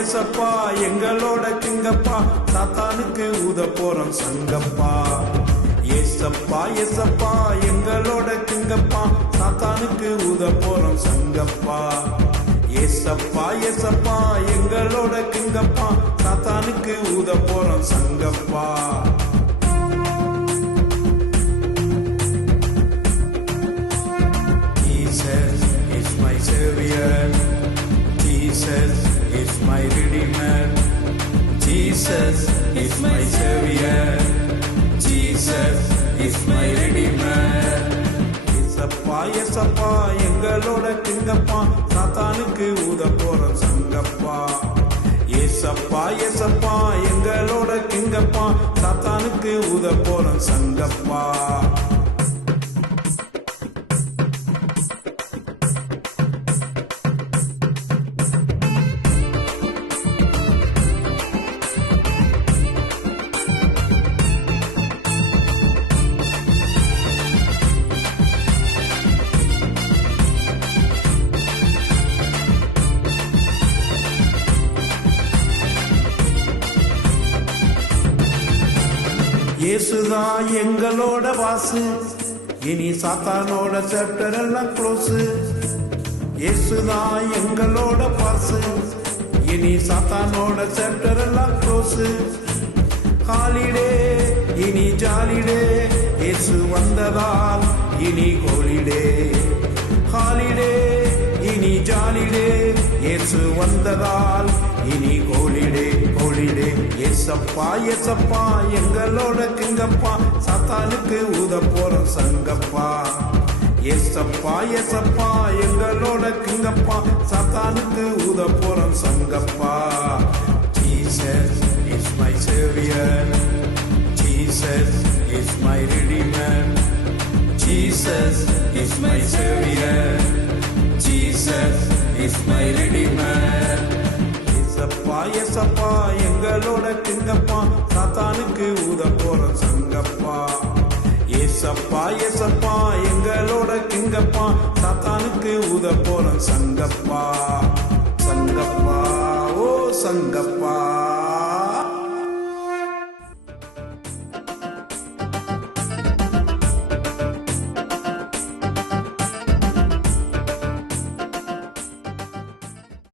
ஏசப்பா எங்களோட கிங்கப்பா சாத்தானுக்கு ஊத போறோம் சங்கப்பா. ஏசப்பா ஏசப்பா எங்களோட கிங்கப்பா சாத்தானுக்கு ஊத போறோம் சங்கப்பா. ஏசப்பா ஏசப்பா எங்களோட கிங்கப்பா சாத்தானுக்கு ஊத போறோம் சங்கப்பா. Jesus is my Savior. Jesus is my Redeemer. Jesus is my Savior. Jesus is my Redeemer. ஏசப்பா ஏசப்பா எங்களோட கிங்கப்பா சாத்தானுக்கு ஊத போறோம் சங்கப்பா. ஏசப்பா ஏசப்பா எங்களோட கிங்கப்பா சாத்தானுக்கு ஊத போறோம் சங்கப்பா. இயேசுதான் எங்களோட வாசு, இனி சாத்தானோட சாப்டர் எல்லாம் க்ளோஸ். இயேசுதான் எங்களோட பாசு, இனி சாத்தானோட சாப்டர் எல்லாம் க்ளோஸ். ஹாலிடே இனி ஜாலிடே, இயேசு வந்ததால் இனி ஹோலிடே. ஹாலிடே இனி ஜாலிடே, இயேசு வந்ததால் இனி ஹோலிடே ஹோலிடே. ஏசப்பா ஏசப்பா எங்களோட கிங்கப்பா சாத்தானுக்கு ஊத போறோம் சங்கப்பா. ஏசப்பா ஏசப்பா எங்களோட கிங்கப்பா சாத்தானுக்கு ஊத போறோம் சங்கப்பா. Jesus is my Savior. Jesus is my Redeemer. Jesus is my Savior. Jesus is my Redeemer. ஏசப்பா ஏசப்பா எங்களோட கிங்கப்பா சாத்தானுக்கு ஊத போறோம் சங்கப்பா. ஏசப்பா ஏசப்பா எங்களோட கிங்கப்பா சாத்தானுக்கு ஊத போறோம் சங்கப்பா. சங்கப்பா ஓ சங்கப்பா.